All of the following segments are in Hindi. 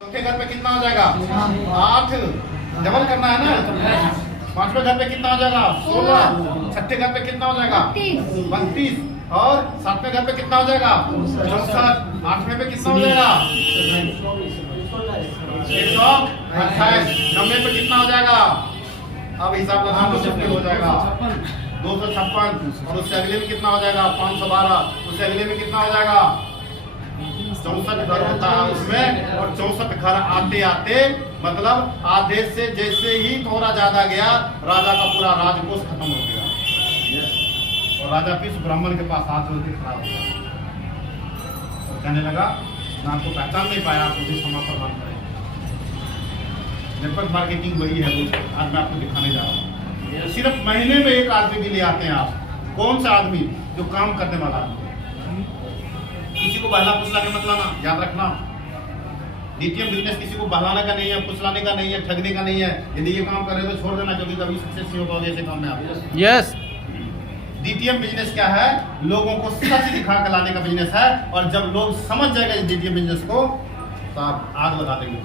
चौथे घर पे कितना हो जाएगा 8, डबल करना है ना। पांचवें घर पे कितना हो जाएगा 16, छठे घर पे कितना हो जाएगा 32 और सातवें घर पे कितना हो जाएगा 64, आठवें पे कितना हो जाएगा 128, 90 पे कितना हो जाएगा। अब हिसाब लगाना तो सबके हो जाएगा 256 और उससे अगले में कितना हो जाएगा 512, उससे अगले में कितना हो जाएगा 64 घर होता है उसमें। और 64 घर आते आते मतलब आधे से जैसे ही थोड़ा ज्यादा गया राजा का पूरा राजकोष खत्म हो गया और राजा फिर ब्राह्मण के पास हाथ जोड़ के खड़ा हो गया और कहने लगा मैं आपको पहचान नहीं पाया, आप मुझे क्षमा प्रदान करें। नेटवर्क मार्केटिंग वही है, आज मैं आपको दिखाने जा रहा हूँ। सिर्फ महीने में एक आदमी भी ले आते हैं आप। कौन सा आदमी? जो काम करने वाला आदमी। किसी को बहला फुसला के मत लाना, याद रखना। डीटीएम बिजनेस किसी को बहलाने का नहीं है, फुसलाने का नहीं है, ठगने का नहीं है। यदि ये काम कर रहे हो तो छोड़ देना, क्योंकि कभी सक्सेस नहीं हो पाओगे ऐसे काम में आप। यस। डीटीएम बिजनेस क्या है? लोगों को सच दिखा कर लाने का बिजनेस है। और जब लोग समझ जाएगा इस डीटीएम बिजनेस को तो आप आग लगा देंगे।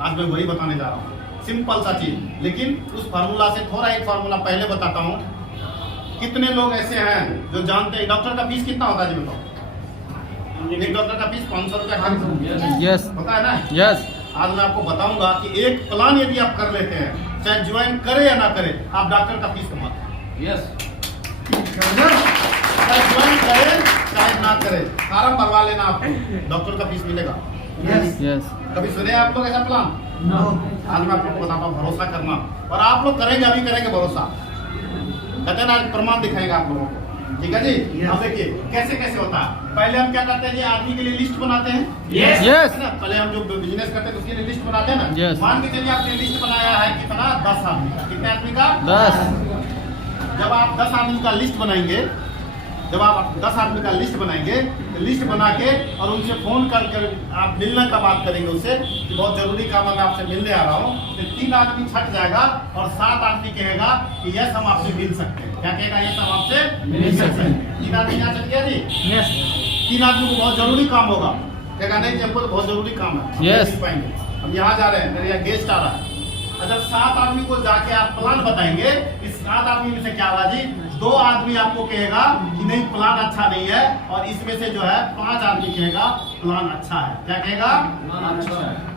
आज मैं वही बताने जा रहा हूँ, सिंपल सा चीज। लेकिन उस फार्मूला से थोड़ा एक फार्मूला पहले बताता हूँ। कितने लोग ऐसे हैं जो जानते हैं डॉक्टर का फीस कितना होता है? जी बताओ। एक डॉक्टर का फीस 500 रुपया यस होता है ना। यस। आज मैं आपको बताऊंगा कि एक प्लान यदि आप कर लेते हैं, चाहे ज्वाइन करे या ना करे, आप डॉक्टर का फीस कमाते हैं। यस। चाहे ज्वाइन करे चाहे ना करे, फार्म भरवा लेना, आपको डॉक्टर का फीस मिलेगा। Yes yes. कभी सुने आप लोग ऐसा प्लान? नो। आज मैं आपको बताता हूँ, भरोसा करना। और आप लोग करेंगे, अभी करेंगे भरोसा। कहते हैं ना, प्रमाण दिखाएगा आप लोगों को। ठीक है जी। अब देखिए कैसे कैसे होता है। पहले हम क्या करते हैं जी, आदमी के लिए लिस्ट बनाते हैं। Yes yes. है ना, पहले हम जो बिजनेस करते हैं तो उसके लिए लिस्ट बनाते हैं ना। Yes. मान के चलिए आपने लिस्ट बनाया है कितना, 10 आदमी का। कितने आदमी का? 10। जब आप 10 आदमी का लिस्ट बनाएंगे, जब आप 10 आदमी का लिस्ट बनाएंगे, लिस्ट बना के और उनसे फोन कर आप मिलने का बात करेंगे उससे कि बहुत जरूरी काम है, मैं आपसे मिलने आ रहा हूँ। तो 3 आदमी छट जाएगा और 7 आदमी कहेगा कि यस हम आपसे मिल सकते हैं। क्या कहेगा? यस हम आपसे मिल सकते हैं। 3 आदमी यहाँ चल गया जी। यस। 3 आदमी को बहुत जरूरी काम होगा, कहेगा नहीं हमको तो बहुत जरूरी काम है, Yes. नहीं पाएंगे, हम यहाँ जा रहे हैं, मेरे यहाँ गेस्ट आ रहा है। और जब 7 आदमी को जाके आप प्लान बताएंगे, इस 7 आदमी में से क्या होगा जी, 2 आदमी आपको कहेगा कि नहीं प्लान अच्छा नहीं है, और इसमें से जो है 5 आदमी कहेगा प्लान अच्छा है। क्या कहेगा?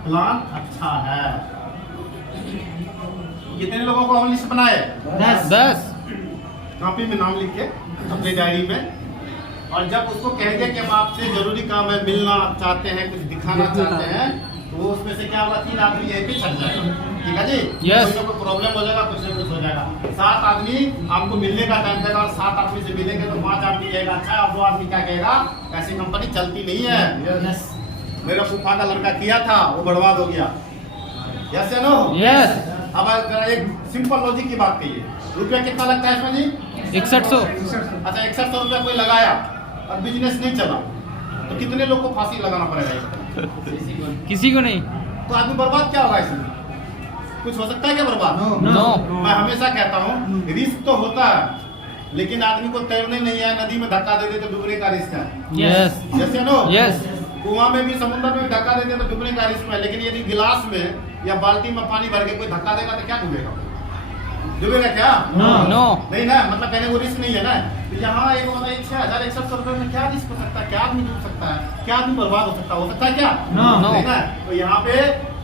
प्लान अच्छा है। कितने लोगों को हम लिस्ट बनाए? 10। कॉपी में नाम लिख के अपने डायरी में। और जब उसको कहेंगे कि हम आपसे जरूरी काम है, मिलना चाहते हैं, कुछ दिखाना चाहते हैं, तो उसमें से क्या होगा, 3 आदमी यहीं पे छट जाएगा। ठीक है जी। Yes. कोई ना कोई प्रॉब्लम हो जाएगा, कुछ ना कुछ हो जाएगा। 7 आदमी आपको मिलने का टाइम देगा और 7 आदमी से मिलेंगे तो 5 आदमी कहेगा अच्छा है, और 2 आदमी क्या कहेगा, ऐसी कंपनी चलती नहीं है। यस मेरा फूफा का लड़का किया था, वो बर्बाद हो गया। यस या नो? यस। अब जरा एक सिंपल लॉजिक की बात कहिए, रुपया कितना लगता है इसमें जी? 6100। अच्छा 6100 रुपया कोई लगाया और बिजनेस नहीं चला तो कितने लोग को फांसी लगाना पड़ेगा? किसी को नहीं। तो आदमी बर्बाद क्या होगा इसमें? कुछ हो सकता है क्या बर्बाद? नो। मैं हमेशा कहता हूँ रिस्क तो होता है, लेकिन आदमी को तैरने नहीं है, नदी में धक्का दे दे तो डूबने का रिस्क है। यस जैसे नो? यस। कुआं में भी, समुद्र में भी धक्का दे दे तो डूबने का रिस्क है। लेकिन यदि गिलास में या बाल्टी में पानी भर के कोई धक्का देगा तो क्या डूबेगा? डूबेगा क्या? नो। नहीं ना, मतलब कहने को रिस्क नहीं है ना। तो यहाँ एक मतलब 6100 रुपए में क्या रिस्क हो सकता है? क्या आदमी डूब सकता है? क्या आदमी बर्बाद हो सकता है? हो सकता है क्या? नो। नहीं ना। तो यहाँ पे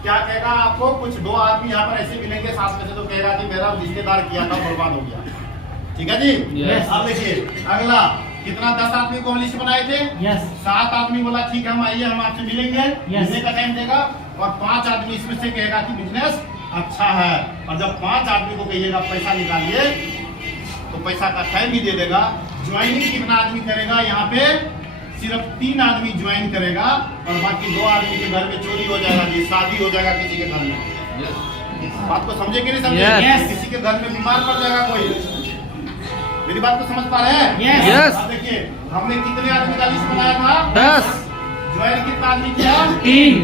क्या कहेगा आपको, कुछ 2 आदमी यहाँ पर ऐसे मिलेंगे साथ में से, तो कहेगा कि मेरा रिश्तेदार किया था, बर्बाद हो गया। ठीक है जी। Yes. अब देखिए अगला, कितना 10 आदमी को हम लिस्ट बनाए थे। यस। 7 आदमी बोला ठीक है हम आइए, हम आपसे मिलेंगे, Yes. मिलने का टाइम देगा। और 5 आदमी इसमें से कहेगा कि बिजनेस अच्छा है। और जब 5 आदमी को कहिएगा पैसा निकालिए तो पैसा का टाइम भी दे देगा। ज्वाइनिंग कितना आदमी करेगा? यहाँ पे सिर्फ 3 आदमी ज्वाइन करेगा और बाकी 2 आदमी के घर में चोरी हो जाएगा जी, शादी हो जाएगा किसी के घर में। बात को समझे कि नहीं समझे? Yes. किसी के घर में बीमार पड़ जाएगा कोई। मेरी बात को समझ पा रहे हैं? Yes. अब देखिए हमने कितने आदमी का लिस्ट बनाया था? 10। ज्वाइन कितना आदमी किया? 3।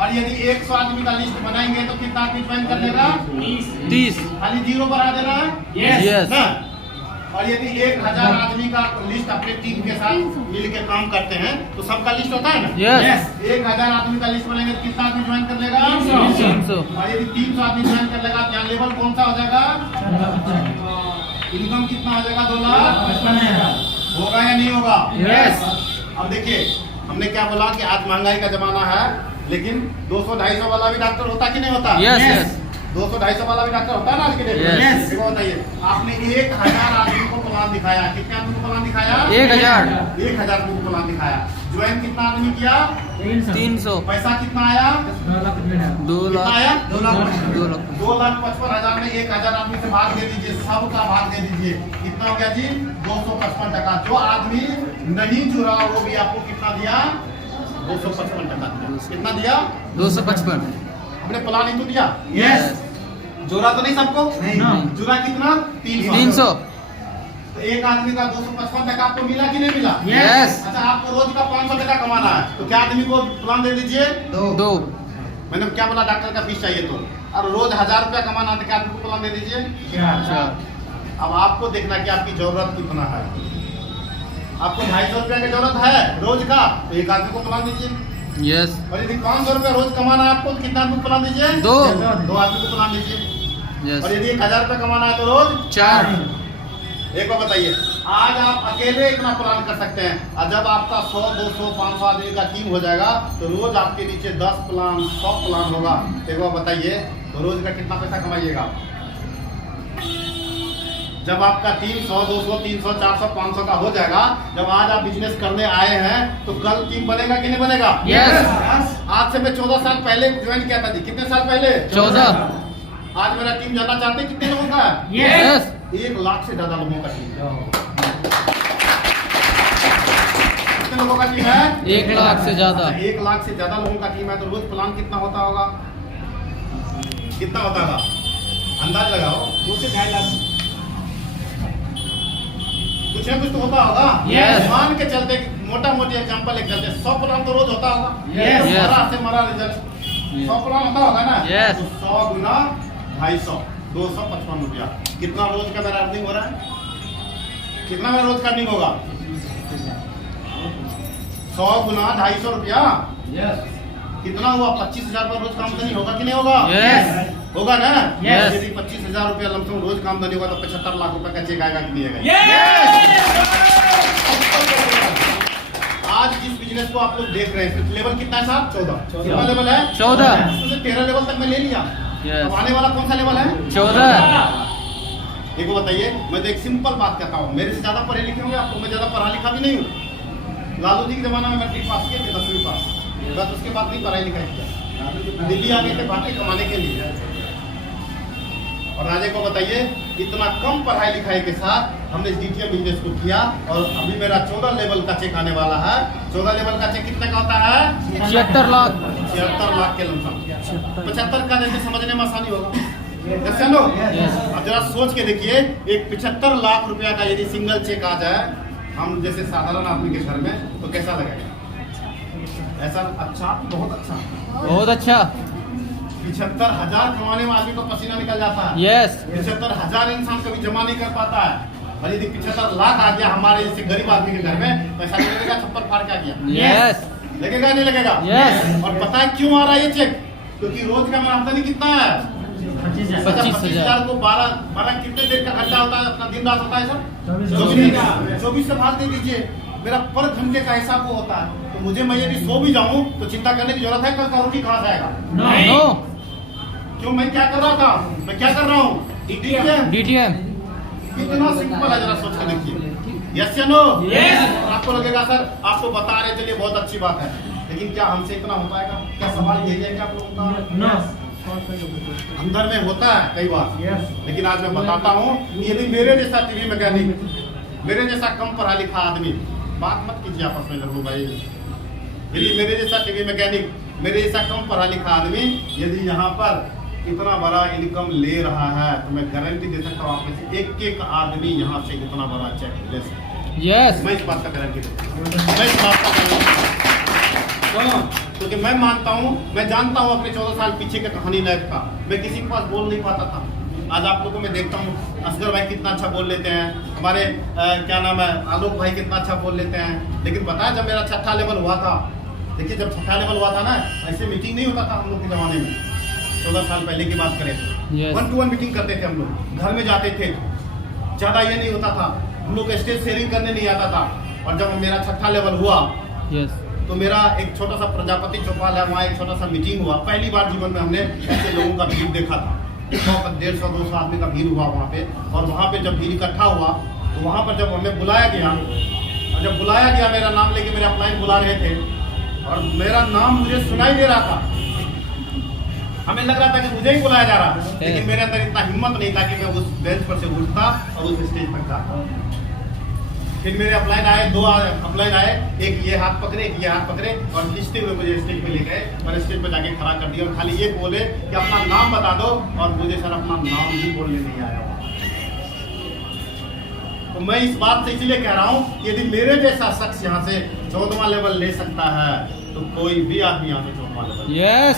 और यदि 100 आदमी का लिस्ट बनाएंगे तो कितना आदमी ज्वाइन कर लेगा? 30। खाली 0 बढ़ा देना है यस। ना। और यदि 1000 आदमी का लिस्ट अपने टीम के साथ मिल के काम करते हैं तो सबका लिस्ट होता है ना? यस 1000 आदमी का लिस्ट बनेंगे तो कितना आदमी ज्वाइन कर लेगा? 300 और यदि 300 आदमी ज्वाइन कर लेगा तो यहाँ लेवल कौन सा हो जाएगा? इनकम कितना हो जाएगा? 2 लाख होगा या नहीं होगा? यस अब देखिए हमने क्या बोला कि आज महंगाई का जमाना है, लेकिन 200-250 वाला भी डॉक्टर होता कि नहीं होता? यस यस 200-250 वाला भी डॉक्टर होता है ना आज के डेट में? Yes. देखो बताइए, आपने 1000 आदमी को प्लान दिखाया, कितने आदमी को प्लान दिखाया? 1000 1000 आदमी को प्लान दिखाया। ज्वाइन कितना आदमी किया? 300 पैसा कितना आया? 2 कितना लाख आया? 2 लाख 2,55,000 में 1000 आदमी से भाग दे दीजिए, सबका भाग दे दीजिए, कितना हो गया जी? 255 टका। जो आदमी नहीं जुड़ा वो भी आपको कितना दिया? 255 टका दिया। कितना दिया? 255 हमने प्लान ही तो दिया। यस जोड़ा तो नहीं सबको? नहीं। जुड़ा कितना? 300 तो एक आदमी का 255 टका आपको मिला कि नहीं मिला? यस अच्छा, आपको रोज का 500 टका कमाना है तो क्या आदमी को प्लान दे दीजिए? 2 मैंने क्या बोला? डॉक्टर का फीस चाहिए तो, और रोज 1000 रुपया कमाना है तो क्या आदमी को प्लान दे दीजिए? 4 अब आपको देखना कि आपकी जरूरत कितना है। आपको 250 रुपया की जरूरत है रोज का तो एक आदमी को प्लान दीजिए। यस और यदि 500 रुपया रोज कमाना है आपको तो कितना आदमी को प्लान दीजिए? 2 2 आदमी को प्लान दीजिए। यस और यदि 1000 रुपया कमाना है तो रोज 4 एक बार बताइए, आज आप अकेले इतना प्लान कर सकते हैं, और जब आपका 100, 200, 500 आदमी का टीम हो जाएगा तो रोज आपके नीचे 10 प्लान, 100 प्लान होगा। एक बार बताइए, तो रोज का कितना पैसा कमाइएगा? जब आपका टीम 100, 200, 300, 400, 500 का हो जाएगा, जब आज आप बिजनेस करने आए हैं तो कल टीम बनेगा कि नहीं बनेगा? यस आज से मैं 14 साल पहले ज्वाइन किया था जी। कितने साल पहले? 14 आज मेरा टीम जानना चाहते हैं कितने लोगों का है? यस 1 लाख से ज्यादा लोगों का टीम है। कितने लोगों का टीम है? 1 लाख से ज्यादा 1 लाख से ज्यादा लोगों का टीम है तो रोज प्लान कितना होता होगा? कितना होता होगा? अंदाज लगाओ। 2 से 2.5 लाख कुछ ना कुछ तो होता होगा। Yes. मान के चलते, मोटा मोटी एग्जांपल एक चलते, 100 प्लान तो रोज होता होगा। Yes. तो मरा से मरा रिजल्ट 100 प्लान होता होगा ना? Yes. तो 100 गुना 250 255 रुपया। कितना रोज का मेरा अर्निंग हो रहा है? कितना मेरा रोज का अर्निंग होगा? 100 गुना 250 रुपया कितना हुआ? 25,000 रुपया रोज का आमदनी होगा कि नहीं होगा? यस होगा ना? Yes. यदि 25,000 रुपया लमसम रोज का आमदनी होगा तो 75 लाख रुपए का चेक आएगा कि नहीं आएगा? आज जिस बिजनेस को आप लोग देख रहे हैं लेवल कितना है साहब? 14। कितना लेवल है? 14 उसमें 13 लेवल तक मैं ले लिया। Yes. अब आने वाला कौन सा लेवल है? 14 देखो बताइए, मैं तो एक सिंपल बात कहता हूँ, मेरे से ज्यादा पढ़े लिखे होंगे आपको, मैं ज्यादा पढ़ा लिखा भी नहीं हूँ। लालू जी के जमाना में मैट्रिक पास किए थे, 10वीं पास, बस उसके बाद नहीं पढ़ाई लिखाई किया। दिल्ली आ गए थे बातें कमाने के लिए। और राजे को बताइए, इतना कम पढ़ाई लिखाई के साथ हमने इस DTM बिजनेस को किया और अभी मेरा 14 लेवल का चेक आने वाला है। 14 लेवल का चेक कितने का होता है? 76 लाख 76 लाख के लमसम। 75 का जैसे समझने में आसानी होगा। जैसे लो, अब जरा सोच के देखिए, एक 75 लाख रुपया का यदि सिंगल चेक आ जाए हम जैसे साधारण आदमी के घर में तो कैसा लगेगा? ऐसा अच्छा, बहुत अच्छा। बहुत अच्छा 75,000 कमाने में आदमी को पसीना निकल जाता है। यस 75,000 इंसान कभी जमा नहीं कर पाता है, और यदि 75 लाख आ गया हमारे जैसे गरीब आदमी के घर में, पैसा नहीं लगेगा? छप्पर फाड़ के आ गया। यस लगेगा नहीं लगेगा? Yes. और पता है क्यों आ रहा है ये चेक? क्योंकि रोज का मेरा आमदनी कितना है? 25,000 को 12 कितने देर का खर्चा होता है? अपना दिन रात होता है सर 24 से भाग दे दीजिए। मेरा पर घंटे का हिसाब वो होता है, तो मुझे, मैं यदि सो भी जाऊं तो चिंता करने की जरूरत है कल का रोटी कहाँ से आएगा? नो क्यों? मैं क्या कर रहा था? मैं क्या कर रहा हूँ? DTM कितना सिंपल है, जरा सोच के देखिए। यस या नो? आपको लगेगा सर आप तो बता रहे, चलिए बहुत अच्छी बात है, लेकिन क्या हमसे इतना हो पाएगा? क्या सवाल यही है कि आप लोगों का अंदर में होता है कई बार? लेकिन आज मैं बताता हूँ, यदि मेरे जैसा टीवी मैकेनिक, मेरे जैसा कम पढ़ा लिखा आदमी, बात मत कीजिए आपस में लड़ू भाई, यदि मेरे जैसा टीवी मैकेनिक, मेरे जैसा कम पढ़ा लिखा आदमी यदि यहाँ पर इतना बड़ा इनकम ले रहा है तो मैं गारंटी दे सकता हूँ आप में से एक आदमी यहाँ से इतना बड़ा चेक ले सकता है। यस मैं इस बात का गारंटी देता हूँ, मैं इस बात का गारंटी। क्यों? क्योंकि मैं मानता हूँ, मैं जानता हूँ अपने 14 साल पीछे का कहानी लाइफ का। मैं किसी के पास बोल नहीं पाता था, आज आप लोगों को मैं देखता हूँ असगर भाई कितना अच्छा बोल लेते हैं, हमारे क्या नाम है आलोक भाई कितना अच्छा बोल लेते हैं। लेकिन पता है जब मेरा छठा लेवल हुआ था, देखिए जब छठा लेवल हुआ था ना, ऐसे मीटिंग नहीं होता था हम लोग के ज़माने में। 14 साल पहले की बात करें तो 1-to-1 मीटिंग करते थे हम लोग, घर में जाते थे, ज़्यादा ये नहीं होता था, हम लोग स्टेज शेयरिंग करने नहीं आता था। और जब मेरा छठा लेवल हुआ तो मेरा एक छोटा सा प्रजापति चौपाल है, वहाँ एक छोटा सा मीटिंग हुआ। पहली बार जीवन में हमने ऐसे लोगों का भीड़ देखा था, 100-150-200 आदमी का भीड़ हुआ वहाँ पे। और वहाँ पे जब भीड़ इकट्ठा हुआ तो वहाँ पर जब हमें बुलाया गया, और जब बुलाया गया मेरा नाम लेके मेरे अपलाइन बुला रहे थे और मेरा नाम मुझे सुनाई दे रहा था, हमें लग रहा था कि मुझे ही बुलाया जा रहा है, लेकिन मेरे अंदर इतना हिम्मत नहीं था कि मैं उस बेंच पर से उठता और उस स्टेज तक जाता। फिर मेरे अपलाइन आए, 2 अपलाइन आए, एक ये हाथ पकड़े, एक ये हाथ पकड़े और खींचते हुए मुझे स्टेज पे ले गए और स्टेज पे जाके खड़ा कर दिया और खाली ये बोले कि अपना नाम बता दो, और मुझे सर अपना नाम भी बोलने नहीं आया। तो मैं इस बात से इसलिए कह रहा हूँ, यदि मेरे जैसा शख्स यहाँ से 14वां लेवल ले सकता है तो कोई भी आदमी यहाँ से 14वां लेवल। यस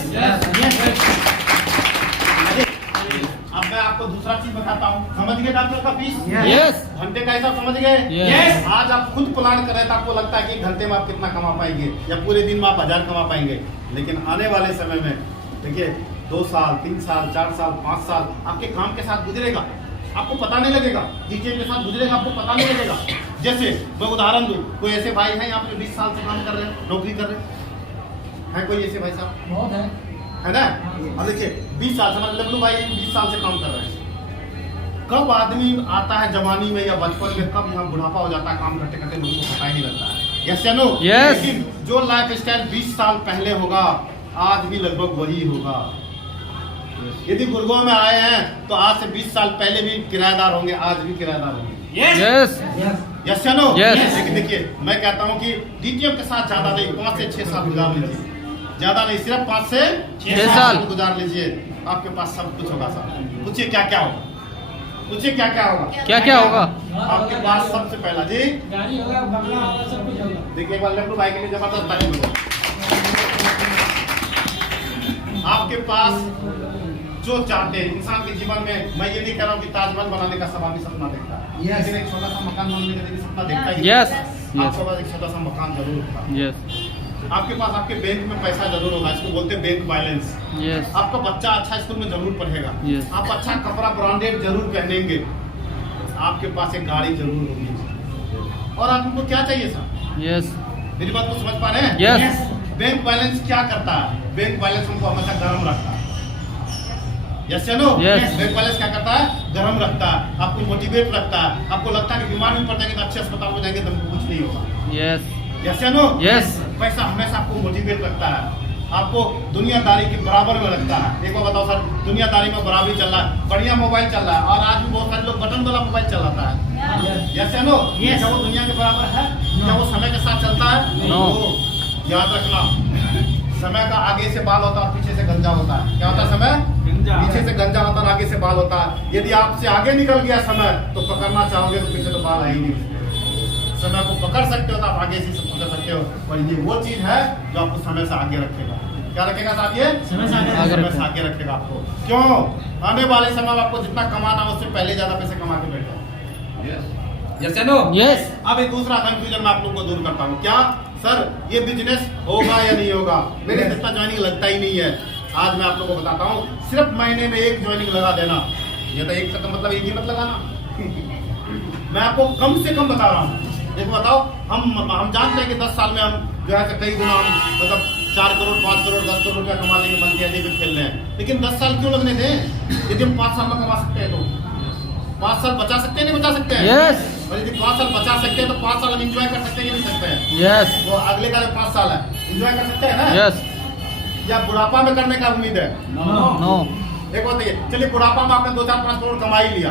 अब मैं आपको दूसरा चीज बताता हूँ, समझ गए डॉक्टर का फीस? यस घंटे का हिसाब समझ गए? Yes. आज आप खुद प्लान कर रहे थे, आपको लगता है कि घंटे में आप कितना कमा पाएंगे या पूरे दिन में आप 1000 कमा पाएंगे, लेकिन आने वाले समय में देखिए 2 साल 3 साल 4 साल 5 साल आपके काम के साथ गुजरेगा, आपको पता नहीं लगेगा, डीजे के साथ गुजरेगा, आपको पता नहीं लगेगा। जैसे मैं उदाहरण दूं, कोई ऐसे भाई हैं यहाँ पे 20 साल से काम कर रहे हैं, नौकरी कर रहे हैं, कोई ऐसे भाई साहब? बहुत है ना? अब देखिए 20 साल से, मतलब लल्लू भाई 20 साल से काम कर रहे हैं। कब आदमी आता है जवानी में या बचपन में, कब यहाँ बुढ़ापा हो जाता है काम करते करते, लोगों को पता ही नहीं लगता है। यस या नो? Yes. लेकिन जो लाइफ स्टाइल 20 साल पहले होगा आज भी लगभग वही होगा। यदि गुड़गांव में आए हैं तो आज से 20 साल पहले भी किराएदार होंगे, आज भी किराएदार होंगे। यस यस या नो? Yes. लेकिन देखिए मैं कहता हूँ कि डीटीएम के साथ ज्यादा नहीं, 5 से 6 साल गुजार लीजिए, ज्यादा नहीं, सिर्फ 5 से 6 साल गुजार लीजिए, आपके पास सब कुछ होगा। साहब पूछिए क्या क्या होगा, पूछिए क्या क्या होगा, क्या क्या होगा? आपके पास सबसे पहला जी गाड़ी होगा, बंगला होगा, सब कुछ होगा। देखिए एक बार लल्लू भाई के लिए जबरदस्त तारीफ हो। आपके पास जो चाहते हैं इंसान के जीवन में, मैं ये नहीं कह रहा हूँ कि ताजमहल बनाने का सब आदमी सपना देखता है, लेकिन एक छोटा सा मकान बनाने का सपना देखता ही है। Yes. आपके पास एक छोटा सा मकान जरूर होगा। यस आपके पास आपके बैंक में पैसा जरूर होगा, इसको बोलते हैं बैंक बैलेंस। यस आपका बच्चा अच्छा स्कूल में जरूर पढ़ेगा, Yes. आप अच्छा कपड़ा ब्रांडेड जरूर पहनेंगे, आपके पास एक गाड़ी जरूर होगी। और आपको क्या चाहिए सर? यस मेरी बात को समझ पा रहे हैं? Yes. बैंक बैलेंस क्या करता है? बैंक बैलेंस हमको हमेशा गर्म रखता है। यस या नो? Yes. बैंक बैलेंस क्या करता है? गर्म रखता है, आपको मोटिवेट रखता है, आपको लगता है कि बीमार भी पड़ जाएंगे तो अच्छे अस्पताल में जाएंगे तो हमको कुछ नहीं होगा। यस यस या नो? Yes. पैसा हमेशा आपको मोटिवेट रखता है, आपको दुनियादारी के बराबर में रखता है। एक बार बताओ सर, दुनियादारी में बराबरी चल रहा है, बढ़िया मोबाइल चल रहा है, और आज भी बहुत सारे लोग बटन वाला मोबाइल चलाता है। यस या नो? क्या वो दुनिया के बराबर है? क्या वो समय के साथ चलता है? No. तो याद रखना, समय का आगे से बाल होता है, पीछे से गंजा होता है। क्या होता है? समय पीछे से गंजा होता है, आगे से बाल होता है। यदि आपसे आगे निकल गया समय तो पकड़ना चाहोगे तो पीछे तो बाल आ ही नहीं। समय को पकड़ सकते हो तो आप आगे से पकड़ सकते हो, और ये वो चीज है जो आपको समय से आगे रखेगा। क्या रखेगा साहब? ये समय से आगे रखेगा आपको। क्यों? आने वाले समय में आपको जितना कमाना है उससे पहले ज्यादा पैसे कमा के बैठो। यस या नो? यस अब एक दूसरा कंफ्यूजन मैं आप लोग को दूर करता हूँ। क्या सर ये बिजनेस होगा या नहीं होगा? मेरे इतना ज्वाइनिंग लगता ही नहीं है। आज मैं आप लोग को बताता हूँ, सिर्फ महीने में 1 ज्वाइनिंग लगा देना। ये तो एक का मतलब एक ही मत लगाना मैं आपको कम से कम बता रहा हूँ। देखो बताओ, हम जानते हैं कि 10 साल में हम जो है कई गुना हम मतलब 4 करोड़ 5 करोड़ 10 करोड़ रुपया कमा लेंगे, मंथली आदि में खेल रहे हैं। लेकिन 10 साल क्यों लगने दें? यदि हम 5 साल में कमा सकते हैं तो 5 साल बचा सकते हैं, नहीं बचा सकते हैं? यस और यदि 5 साल बचा सकते हैं तो 5 साल हम इंजॉय कर सकते हैं कि नहीं सकते हैं? यस वो अगले का 5 साल है, इंजॉय कर सकते हैं ना? यस या बुढ़ापा में करने का उम्मीद है? नो एक बात ये, चलिए बुढ़ापा में आपने 2-4-5 करोड़ कमा ही लिया,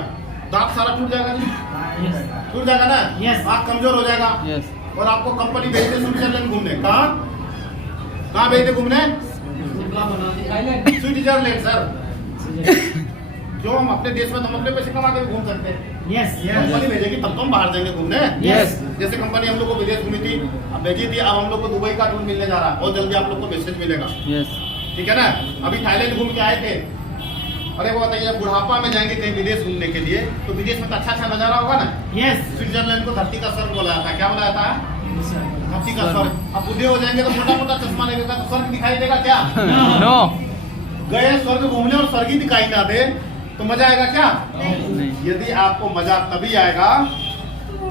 दांत सारा टूट जाएगा जी, टूट जाएगा ना? Yes. आँख कमजोर हो जाएगा। यस और आपको कंपनी भेजते स्विट्जरलैंड घूमने। कहाँ भेजते घूमने? Switzerland sir. क्यों? हम अपने देश में तो हम अपने पैसे कमा के घूम सकते हैं। कंपनी भेजेगी तब तो हम बाहर जाएंगे घूमने। Yes. जैसे कंपनी हम लोग को विदेश घूमी थी, अब भेजी थी, अब हम लोग को दुबई का टूर मिलने जा रहा है, बहुत जल्दी आप लोग को मैसेज मिलेगा। यस ठीक है ना? अभी थाईलैंड घूम के आए थे, अरे वो बताइए जब बुढ़ापा में जाएंगे कहीं विदेश घूमने के लिए तो विदेश में तो अच्छा अच्छा नजारा होगा ना। Yes. स्विट्जरलैंड को धरती का स्वर्ग बोला जाता है। क्या बोला जाता है? धरती का स्वर्ग। अब बुढ़े हो जाएंगे तो मोटा मोटा चश्मा लगेगा तो स्वर्ग दिखाई देगा क्या? No. गए स्वर्ग घूमने और स्वर्ग ही दिखाई ना दे तो मजा आएगा क्या? नहीं। यदि आपको मजा तभी आएगा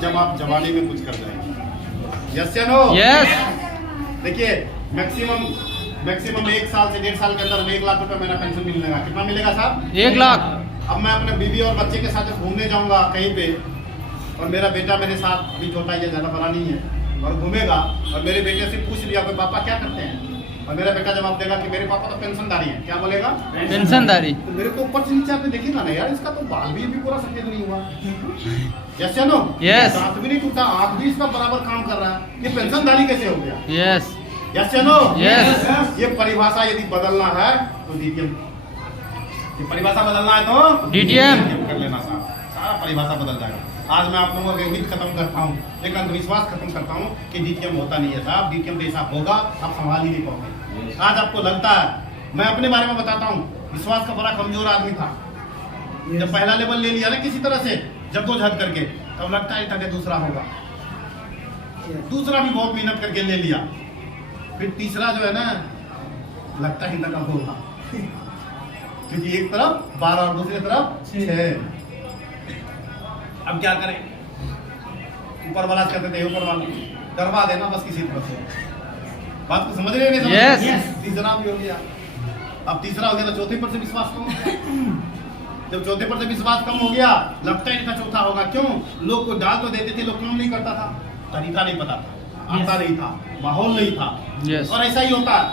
जब आप जवानी में कुछ कर जाएंगे। यस या नो? Yes. देखिए मैक्सिमम 1 साल से 1.5 साल के अंदर 1 लाख रुपए मेरा पेंशन मिलेगा। कितना मिलेगा साहब? 1 लाख। अब मैं अपने बीवी और बच्चे के साथ जब घूमने जाऊंगा कहीं पे और मेरा बेटा मेरे साथ भी छोटा ही है, ज्यादा बड़ा नहीं है, और घूमेगा और मेरे बेटे से पूछ लिया कि पापा क्या करते हैं, और मेरा बेटा जवाब देगा कि मेरे पापा तो पेंशनधारी हैं। क्या बोलेगा? पेंशनधारी। तो मेरे को ऊपर से नीचे आपने देखिएगा ना यार, इसका तो बाल भी पूरा सफेद नहीं हुआ। यस या नो? Yes. दांत भी नहीं टूटा, आंख भी इसका बराबर काम कर रहा है। ये पेंशनधारी कैसे हो गया? Yes. यस या नो? Yes. ये परिभाषा यदि बदलना है तो डीटीएम, ये परिभाषा बदलना है तो DTM कर लेना साहब, सारा परिभाषा बदल जाएगा। आज मैं आप लोगों का मिथ खत्म करता हूँ, एक अंधविश्वास खत्म करता हूँ कि डीटीएम होता नहीं है साहब। डीटीएम जैसा होगा आप संभाल ही नहीं पाओगे। आज आपको लगता है, मैं अपने बारे में बताता हूँ, विश्वास का बड़ा कमजोर आदमी था। जब पहला लेवल ले लिया ना किसी तरह से जद्दोजहद करके, तब लगता है था कि दूसरा होगा, दूसरा भी बहुत मेहनत करके ले लिया, फिर तीसरा जो है ना लगता ही लगा होगा, क्योंकि एक तरफ 12 और दूसरी तरफ 6। अब क्या करें? ऊपर वाला कहते थे, ऊपर वाला करवा देना बस किसी तरह से। बात को समझ रहे हैं? नहीं Yes. समझ रहे? तीसरा भी हो गया, अब तीसरा हो गया तो चौथे पर से विश्वास कम हो गया। जब चौथे पर से विश्वास कम हो गया, लगता ही नहीं था चौथा होगा। क्यों? लोग को डाल तो देते थे, लोग क्यों नहीं करता था? तरीका नहीं पता था, आता नहीं था, माहौल नहीं था। Yes. और ऐसा ही होता है,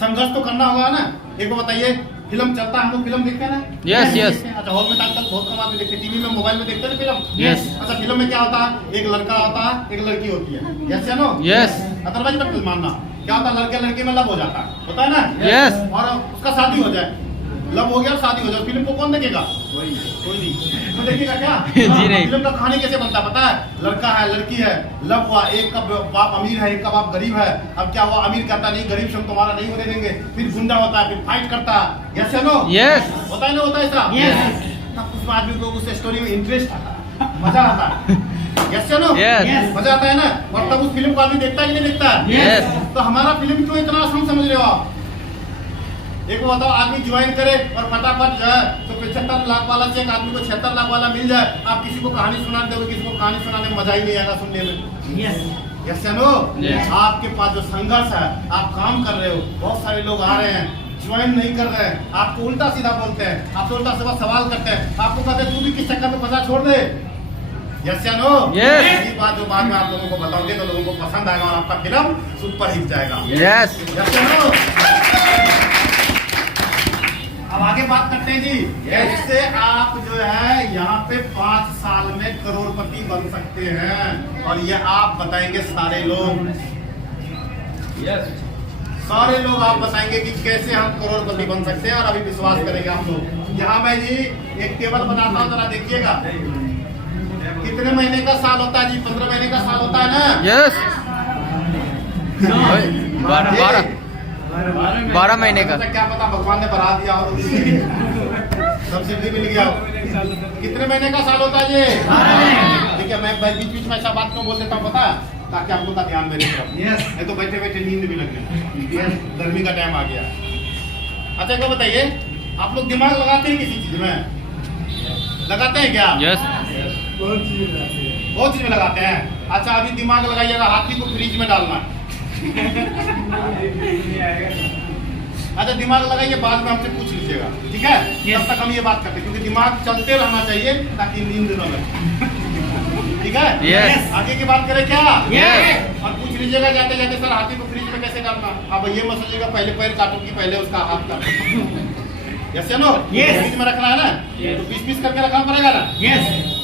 संघर्ष तो करना होगा ना। एक बताइए, फिल्म चलता है, हम लोग फिल्म देखते हैं ना? Yes, yes. अच्छा, हॉल में आजकल बहुत कम आदमी देखते हैं, टीवी में मोबाइल में देखते हैं ना फिल्म। Yes. अच्छा, फिल्म में क्या होता है? एक लड़का होता है, एक लड़की होती है। यस या नो? Yes. अदरवाइज मत मानना। क्या होता है? लड़के लड़की में लव हो जाता है, होता है ना? Yes. और उसका शादी हो जाए, लव हो गया और शादी हो जाए, फिल्म को कौन देखेगा? कोई नहीं। तो देखिएगा क्या? जी नहीं। फिल्म का कहानी कैसे बनता है पता है? लड़का है, लड़की है, लव हुआ, एक का बाप अमीर है, एक का बाप गरीब है। अब क्या हुआ? अमीर कहता नहीं, गरीब से हम तुम्हारा नहीं होने देंगे, फिर गुंडा होता है, फिर फाइट करता है। यस या नो? Yes. होता है ना, होता है ऐसा? Yes. तब उस आदमी को उस स्टोरी में इंटरेस्ट आता है, मजा आता है। यस या नो? Yes. मजा आता है ना? और तब उस फिल्म को आदमी देखता है कि नहीं देखता? Yes. तो हमारा फिल्म क्यों इतना आसान समझ रहे हो आप? एक बताओ, आदमी ज्वाइन करे और फटाफट जो है तो 75 लाख वाला से एक आदमी को 76 लाख वाला मिल जाए, आप किसी को कहानी सुना दोगे, किसी को कहानी सुनाने में मजा ही नहीं आएगा सुनने में। Yes. यस या नो? Yes. आपके पास जो संघर्ष है, आप काम कर रहे हो, बहुत सारे लोग आ रहे हैं ज्वाइन नहीं कर रहे हैं, आपको उल्टा सीधा बोलते हैं, आपसे उल्टा सीधा सवाल करते हैं, आपको कहते हैं तू भी किस चक्कर में फंसा, छोड़ दे। यस या नो? Yes. यही बात जो बाद में आप लोगों को बताओगे तो लोगों को पसंद आएगा और आपका फिल्म सुपर हिट जाएगा। Yes. यस या नो? अब आगे बात करते हैं जी, इससे आप जो है यहाँ पे 5 साल में करोड़पति बन सकते हैं। और ये आप बताएंगे सारे लोग, सारे लोग आप बताएंगे कि कैसे हम करोड़पति बन सकते हैं, और अभी विश्वास करेंगे हम लोग। यहाँ मैं जी एक टेबल बनाता हूँ, जरा देखिएगा। कितने महीने का साल होता है जी? 15 महीने का साल होता है ना? Yes. 12 महीने का। क्या पता भगवान ने बढ़ा दिया और सब्सिडी मिल गया। कितने महीने का साल होता है ये? ठीक है, मैं बीच बीच में ऐसा बात क्यों बोल देता हूँ पता है? ताकि आप लोग का ध्यान मेरी तरफ। नहीं तो बैठे बैठे नींद भी लग गई, गर्मी का टाइम आ गया। अच्छा क्या बताइए, आप लोग दिमाग लगाते हैं किसी चीज में? लगाते हैं क्या? Yes. बहुत चीज में लगाते हैं। अच्छा अभी दिमाग लगाइएगा, हाथी को फ्रिज में डालना है। अच्छा दिमाग लगाइए, बाद में हमसे पूछ लीजिएगा, ठीक है? तब तक हम ये बात करते हैं, क्योंकि दिमाग चलते रहना चाहिए ताकि नींद न लगे। ठीक है? Yes. आगे की बात करें क्या? Yes. और पूछ लीजिएगा जाते जाते, सर हाथी को फ्रिज में कैसे डालना? अब ये मत सोचिएगा पहले पैर काटो कि पहले उसका हाथ काटो। यस या नो? फ्रिज में रखना है ना, तो पीस करके रखना पड़ेगा ना?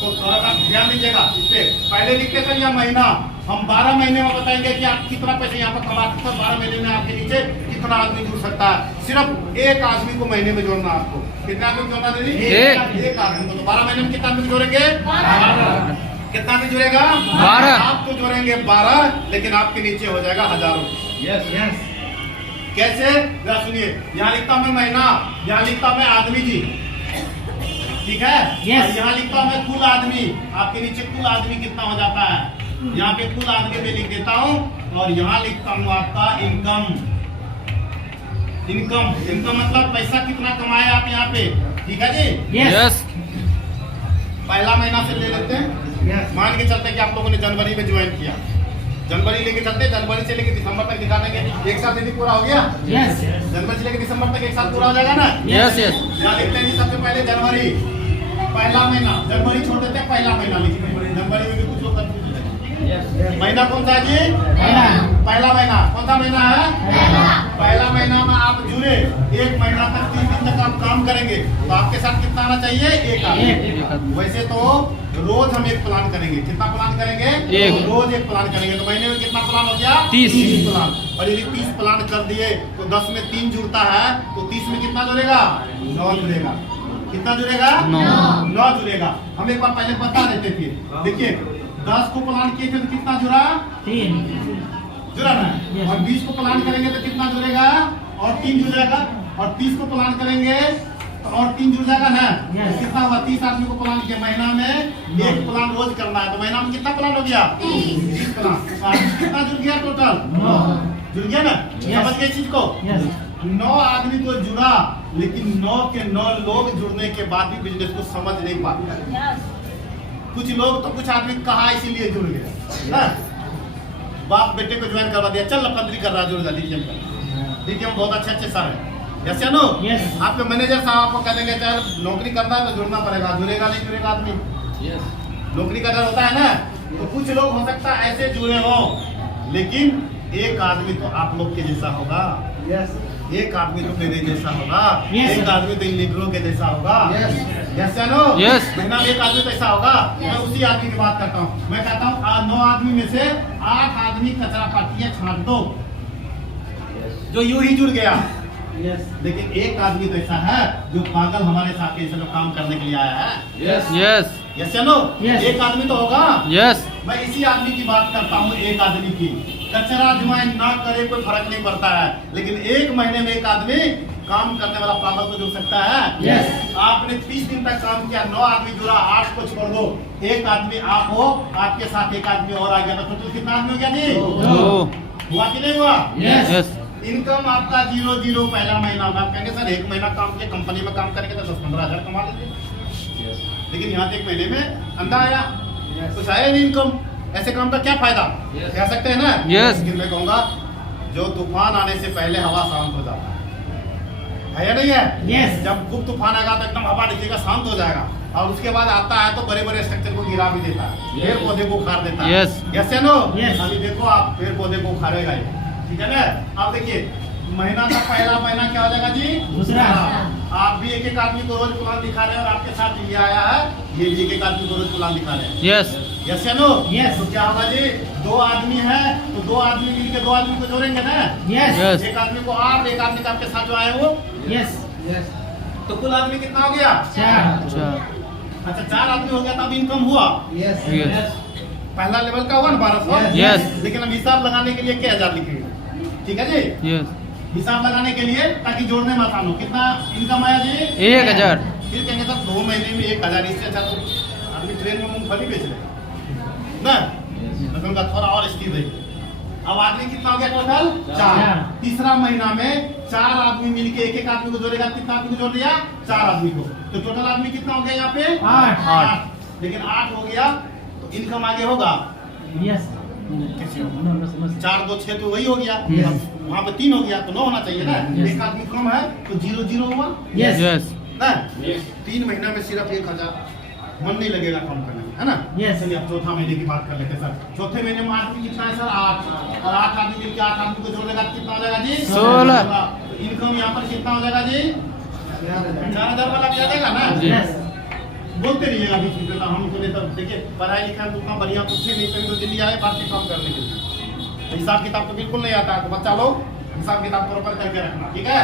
तो थोड़ा सा ध्यान दीजिएगा इस पे। पहले लिखते थे या महीना, हम 12 महीने में बताएंगे कि आप कितना पैसे यहाँ पर कमा सकते हो। 12 महीने में आपके नीचे कितना आदमी जुड़ सकता है। सिर्फ एक आदमी को महीने में जोड़ना है आपको। कितना आदमी जोड़ना दीदी? एक आदमी को। तो 12 महीने में कितना आदमी जोड़ेंगे? 12। कितना आदमी जुड़ेगा? 12। आप तो जोड़ेंगे 12, लेकिन आपके नीचे हो जाएगा हजारों। कैसे? जरा सुनिए, यहाँ लिखता मैं महीना, यहाँ लिखता मैं आदमी जी, ठीक है। Yes. और यहाँ लिखता हूँ मैं कुल आदमी, आपके नीचे कुल आदमी कितना हो जाता है, यहाँ पे कुल आदमी में लिख देता हूँ और यहाँ लिखता हूँ आपका इनकम। इनकम इनकम मतलब पैसा कितना कमाए आप यहाँ पे, ठीक है जी। यस पहला महीना से ले लेते हैं, मान के चलते कि आप लोगों ने जनवरी में ज्वाइन किया, जनवरी लेके चलते, जनवरी से लेके दिसंबर तक दिखा देंगे, एक साल यदि पूरा हो गया, जनवरी से लेके दिसंबर तक एक साल पूरा हो जाएगा ना। यस यस यहाँ लिखते हैं जी सबसे पहले जनवरी, पहला महीना, जनवरी छोड़ देते हैं, पहला महीना लिखते हैं। जनवरी में भी कुछ लोग कंफ्यूज है। महीना कौन सा है जी? पहला महीना। कौन सा महीना है? पहला महीना में आप जुड़े, एक महीना तक 3 दिन तक आप काम करेंगे तो आपके साथ कितना आना चाहिए? एक आदमी। वैसे तो रोज हम एक प्लान करेंगे, कितना प्लान करेंगे? एक। रोज एक प्लान करेंगे, तो महीने में कितना प्लान हो गया? 30 प्लान। और यदि 30 प्लान कर दिए तो 10 में 3 जुड़ता है तो 30 में कितना जुड़ेगा? 9 जुड़ेगा। कितना जुड़ेगा? 9 जुड़ेगा। हम एक बार पहले बता देते थे, देखिए 10 को प्लान किए थे तो कितना जुड़ा? 3 जुड़ा ना। और 20 को प्लान करेंगे तो कितना जुड़ेगा? और 3 जुड़ जाएगा। और 30 को प्लान करेंगे तो और 3 जुड़ जाएगा ना। तो कितना हुआ? 30 आदमी को प्लान किया, महीना में एक प्लान रोज करना है, तो महीना में कितना प्लान हो गया? 30 प्लान। कितना जुड़ गया टोटल? 9 जुड़ गया ना। समझ गए चीज को? 9 आदमी को जुड़ा, लेकिन 9 के 9 लोग जुड़ने के बाद भी बिजनेस को समझ नहीं पाते। कुछ लोग तो कुछ आदमी कहा इसीलिए जुड़ गए ना, बाप बेटे को ज्वाइन करवा दिया, चल लफंदरी कर रहा, जुड़ जा डीजीएम में बहुत अच्छे सर है। यस या नो? आपके मैनेजर साहब आपको कह देंगे चल नौकरी करना है तो जुड़ना पड़ेगा, जुड़ेगा नहीं जुड़ेगा आदमी? नौकरी का डर होता है ना। तो कुछ लोग हो सकता है ऐसे जुड़े हो, लेकिन एक आदमी तो आप लोग के जैसा होगा, एक आदमी तो मेरे जैसा होगा, एक आदमी तो इन लीडरों के जैसा होगा। यस या नो? महीना में एक आदमी तो ऐसा होगा। मैं उसी आदमी की बात करता हूँ। मैं कहता हूँ 9 आदमी में से 8 आदमी कचरा पार्टियां छांट दो, जो यूं ही जुड़ गया। लेकिन एक आदमी तो ऐसा है जो पागल हमारे साथ ऐसे लोग काम करने के लिए आया है। यस यस या नो? एक आदमी तो होगा। यस मैं इसी आदमी की बात करता हूँ, एक आदमी की। कचरा ज्वाइन ना करे कोई फर्क नहीं पड़ता है, लेकिन एक महीने में एक आदमी काम करने वाला पागल तो जुड़ सकता है। आपने 30 दिन तक काम किया, 9 आदमी जुड़ा, 8 को छोड़ दो, एक आदमी आप हो, आपके साथ एक आदमी और आ गया, तो टोटल कितना आदमी हो गया जी? 2 हुआ कि नहीं हुआ? यस इनकम आपका 0 पहला महीना में। आप कहेंगे सर एक महीना काम किया, कंपनी में काम करेंगे तो 10-15 हजार कमा लेंगे, लेकिन यहाँ एक महीने में अंधा आया, कुछ आया नहीं इनकम। ऐसे काम का क्या फायदा? कह सकते हैं ना। लेकिन मैं कहूँगा जो तूफान आने से पहले हवा शांत हो जाता है या नहीं है? जब खूब तूफान आएगा तो एकदम हवा दिखेगा, शांत हो जाएगा, और उसके बाद आता है तो बड़े बड़े स्ट्रक्चर को गिरा भी देता है, पेड़ पौधे को उखाड़ देता है। यस या नो? अभी देखो आप पेड़ पौधे को उखाड़ेगा ये, ठीक है ना। आप देखिए महीना का पहला महीना क्या हो जाएगा जी? दूसरा। आप भी एक आदमी को रोज प्लान दिखा रहे हैं, और आपके साथ ये आया है, ये भी एक आदमी को रोज प्लान दिखा रहे हैं। यस या नो? तो क्या होगा जी? 2 आदमी है तो 2 आदमी मिलकर 2 आदमी को जोड़ेंगे ना। एक आदमी को आप, एक आदमी का आपके साथ जो आए वो। तो कुल आदमी कितना हो गया? 4। अच्छा 4 आदमी हो गया, तब इनकम हुआ। पहला लेवल का हुआ ना 1200। लेकिन हम हिसाब लगाने के लिए क्या 1000 लिखेंगे, ठीक है जी? हिसाब लगाने के लिए ताकि जोड़ने में आसान हो। कितना इनकम आया जी? 1000। फिर कहेंगे सर 2 महीने में 1000, इससे अच्छा तो आदमी ट्रेन में मूंगफली बेच लेगा ना, मतलब का थोड़ा और स्थिर रही। अब आदमी कितना हो गया टोटल? 4। तीसरा महीना में 4 आदमी मिलके एक आदमी को जोड़ेगा। कितना आदमी को जोड़ दिया? 4 आदमी को। तो टोटल आदमी कितना हो गया यहाँ पे? 8। लेकिन 8 हो गया तो इनकम आगे होगा? 4 2 6 तो वही हो गया। वहाँ पे 3 हो गया तो 9 होना चाहिए ना। एक आदमी कम है तो 0 हुआ ना। 3 महीना में सिर्फ 1000, मन नहीं लगेगा काम करने में, है ना। चलिए अब चौथा महीने की बात कर लेते हैं सर। चौथे महीने में आदमी कितना है सर? 8। और 8 आदमी मिलकर 8 आदमी को जोड़ेगा, कितना हो जाएगा जी? 16। इनकम यहाँ पर कितना हो जाएगा जी? 4000 वाला क्या देगा ना। बोलते रहिएगा बीच में, हमको नहीं। तब देखिए पढ़ाई लिखाई तो उतना बढ़िया कुछ नहीं, कहीं तो दिल्ली आए बात के काम करने के लिए। हिसाब किताब तो बिल्कुल नहीं आता है, तो बच्चा लोग हिसाब किताब प्रॉपर करके रखना, ठीक है।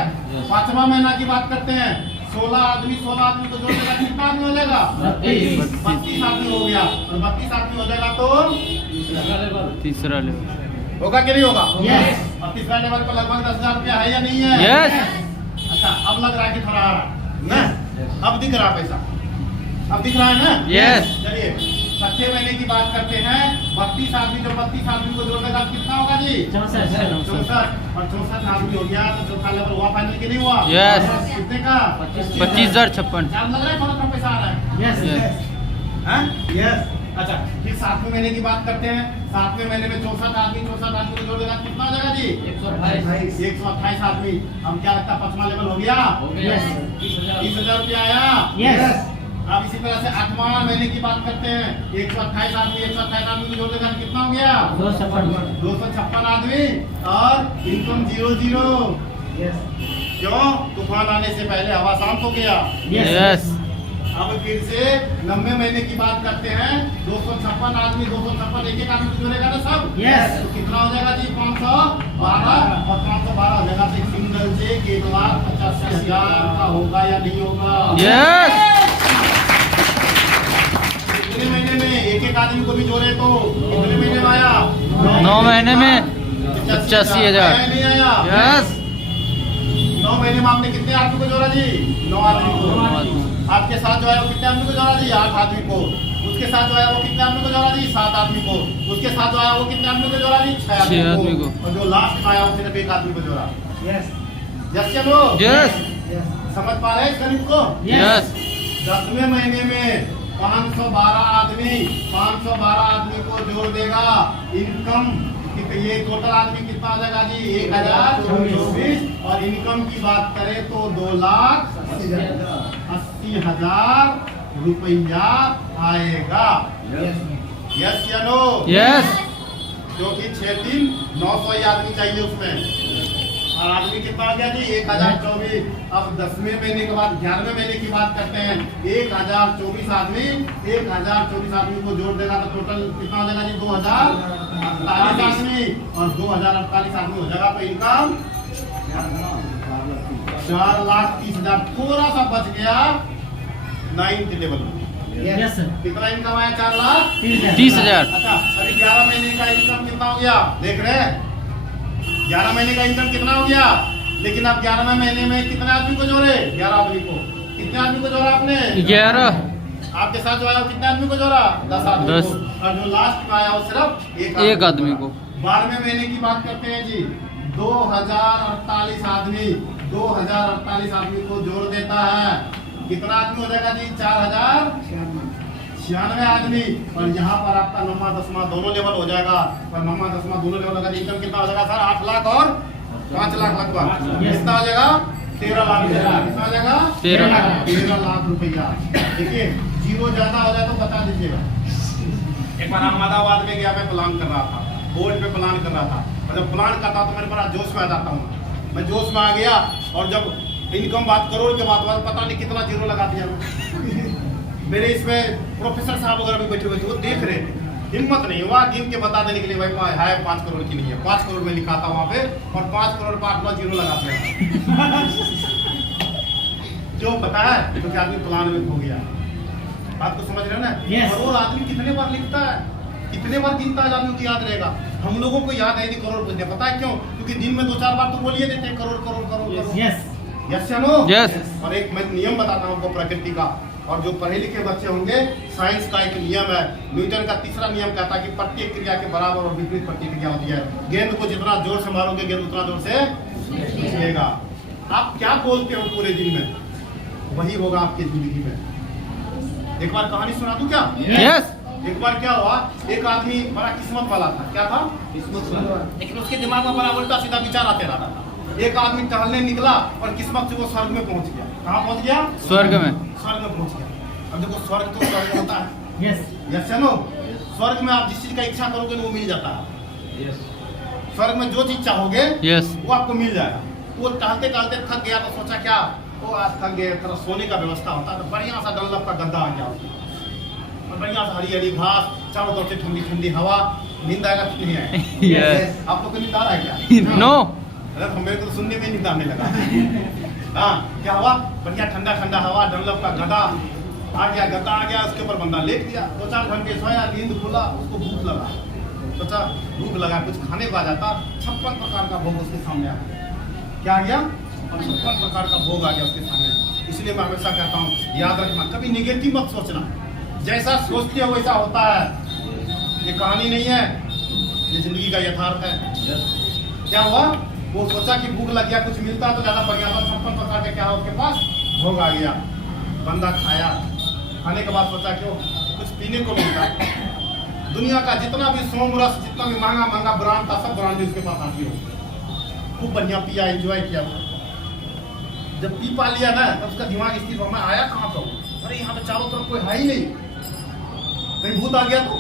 5वां महीना की बात करते हैं। 16 आदमी को जोड़ेगा, कितना आदमी हो जाएगा? 32 आदमी हो गया। और 32 आदमी हो जाएगा तो तीसरा लेवल होगा कि नहीं होगा? और तीसरा लेवल पर लगभग 10,000 रुपया है या नहीं है? अच्छा अब लग रहा है कि थोड़ा आ रहा है ना, अब दिख रहा पैसा। अब दिख रहा है ना? Yes. चलिए छठे महीने की बात करते हैं। 32 आदमी, जब 32 आदमी को जोड़ने का कितना होगा जी? 64। और 64 आदमी हो गया तो चौथा लेवल हुआ फाइनल कि नहीं हुआ? Yes. कितने का? 25,056। चार्ज लग रहा है, थोड़ा कम पैसा आ रहा है। Yes. यस। अच्छा, फिर 7वें महीने की बात करते हैं। 7वें महीने में 64 आदमी को जोड़ देगा कितना हो जाएगा जी? 128 आदमी। अब क्या लगता है 5वां लेवल हो गया? 30,000 रुपया आया। अब इसी तरह से 8वां महीने की बात करते हैं। 128 आदमी को जोड़ देगा कितना हो गया? 256 आदमी। और इनकम 0 क्यों? तूफान आने से पहले हवा शांत हो गया। Yes. अब फिर से 90 महीने की बात करते हैं। 256 आदमी, 256 एक आदमी को जोड़ेगा ना सब? Yes. तो कितना हो जाएगा जी? 512। और 512 हो जाएगा तो एक सिंगल से 1,85,000 का होगा या नहीं होगा? Yes. कितने महीने में एक आदमी को भी जोड़े तो कितने महीने में आया? 9 महीने में 85,000। आया नहीं आया? Yes. 9 महीने में आपने कितने आदमी को जोड़ा जी? 9 आदमी को। आपके साथ जो है वो कितने आदमी को जोड़ा जी? 8 आदमी को। उसके साथ जो है वो कितने आदमी को जोड़ा जी? 7 आदमी को। उसके साथ जो है वो कितने आदमी को जोड़ा जी? 6 आदमी को। और जो लास्ट में आया वो सिर्फ एक आदमी को जोड़ा। यस या नो? Yes. समझ पा रहे हैं इस गणित को? Yes. 10वें महीने में 512 आदमी को जोड़ देगा। इनकम ये टोटल आदमी कितना आ जाएगा जी? 1,024। और इनकम की बात करें तो 2,80,000 रुपया आएगा। यस या नो? Yes. क्योंकि 6 दिन 900 ही आदमी चाहिए उसमें। और आदमी कितना आ गया जी? 1,024। अब 10वें महीने के बाद 11वें महीने की बात करते हैं। 1,024 आदमी को जोड़ देगा तो टोटल कितना हो जाएगा जी? 2,048 आदमी। और 2,048 आदमी हो जाएगा तो इनकम 4,30,000। थोड़ा सा बच गया 9th लेवल में। कितना इनकम आया? 4,30,000। अच्छा, अभी 11 महीने का इनकम कितना हो गया? देख रहे हैं 11 महीने का इनकम कितना हो गया? लेकिन आप 11वें महीने में कितने आदमी को जोड़े? 11 आदमी को। कितने आदमी को जोड़ा आपने? 11। आपके साथ जो आया वो कितने आदमी को जोड़ा? 10 आदमी 10। को। और जो लास्ट में आया वो सिर्फ एक आदमी को। 12वें महीने की बात करते हैं जी। 2,048 आदमी को जोड़ देता है। कितना आदमी हो जाएगा जी? 4,096 आदमी। और यहाँ पर आपका 9वां 10वां दोनों लेवल हो जाएगा। और 9वां 10वां दोनों लेवल का इनकम कितना हो जाएगा सर? 8 लाख और 5 लाख लगभग। कितना हो जाएगा? 13 लाख। कितना हो जाएगा? 13 लाख रुपया। देखिए जीरो ज्यादा हो जाए तो बता दीजिएगा। एक बार अहमदाबाद में गया, मैं प्लान कर रहा था, बोर्ड पे प्लान कर रहा था। और जब प्लान करता तो मेरे बड़ा जोश में आ जाता हूँ। मैं जोश में आ गया और जब इनकम बात करोड़ के बाद पता नहीं कितना जीरो लगा दिया मेरे इसमें प्रोफेसर साहब वगैरह भी बैठे हुए थे, वो देख रहे थे। हिम्मत नहीं हुआ गिन के बता देने के लिए, भाई है 5 करोड़ की नहीं है। 5 करोड़ में लिखा था वहां पे और 5 करोड़ पर 8 जीरो लगा दिया। जो पता है क्योंकि आदमी प्लान में खो गया। बात को समझ रहे हो ना? करोड़ आदमी कितने बार लिखता है, कितने बार गिनता है, आदमी को याद रहेगा। हम लोगों को याद है नहीं करोड़ पूछने, पता है क्यों? क्योंकि दिन में 2-4 बार तो बोलिए देते हैं करोड़ करोड़ करोड़। यस या नो? यस। और एक मैं नियम बताता हूँ आपको प्रकृति का, और जो पढ़े लिखे बच्चे होंगे, साइंस का एक नियम है, न्यूटन का तीसरा नियम कहता है कि प्रत्येक क्रिया के बराबर और विपरीत प्रतिक्रिया होती है। गेंद को जितना जोर से मारोगे गेंद उतना जोर से उछलेगा। आप क्या बोलते हो पूरे दिन में, वही होगा आपकी जिंदगी में। एक बार कहानी सुना दूं क्या? यस। एक बार क्या हुआ, एक आदमी बड़ा किस्मत वाला था। क्या था? किस्मत वाला। लेकिन उसके दिमाग में बड़ा उल्टा सीधा विचार आते रहता था। एक आदमी टहलने निकला और किस्मत से वो स्वर्ग में पहुंच गया। कहाँ पहुंच गया? स्वर्ग में पहुंच गया। अब देखो स्वर्ग तो स्वर्ग होता है। यस चलो, स्वर्ग में आप जिस चीज का इच्छा करोगे वो मिल जाता है। स्वर्ग में जो चीज चाहोगे वो आपको मिल जाएगा। वो टहलते टहलते थक गया तो सोचा क्या, वो आज थक गए, थोड़ा सोने का व्यवस्था होता है तो बढ़िया सा डंलप का गद्दा आ गया और बढ़िया सा हरी हरी घास, चारों तरफ से ठंडी ठंडी हवा। नींद आएगा कि नहीं आएगा? आप लोग को नींद आ रहा है क्या? नो। मेरे को तो सुनने में नींद आने लगा। हाँ, क्या हुआ? बढ़िया ठंडा ठंडा हवा, डंलप का गद्दा आ गया, गद्दा आ गया, उसके ऊपर बंदा लेट गया। 2-4 घंटे सोया, नींद खुला, उसको भूख लगा। सोचा भूख लगा, कुछ खाने को आ जाता। 56 प्रकार का भोग उसके सामने आ गया। क्या आ गया? 56 प्रकार का भोग आ गया उसके सामने। इसलिए मैं हमेशा कहता हूँ याद रखना, कभी निगेटिव मत सोचना, जैसा सोचते हो वैसा होता है। ये कहानी नहीं है, ये जिंदगी का यथार्थ है। क्या हुआ, वो सोचा कि भूख लग गया, कुछ मिलता तो ज्यादा बढ़िया था, 56 प्रकार के क्या है उसके पास, भोग आ गया। बंदा खाया, खाने के बाद सोचा क्यों कुछ पीने को मिलता। दुनिया का जितना भी सोम रस, जितना भी महंगा महंगा ब्रांड था, सब ब्रांड उसके पास आती हो। खूब बढ़िया पिया, एंजॉय किया। जब पी पा लिया ना, तब उसका दिमाग स्थिर हुआ, मैं आया कहाँ तो, अरे यहाँ पे चारों तरफ कोई है ही नहीं, कहीं भूत आ गया तो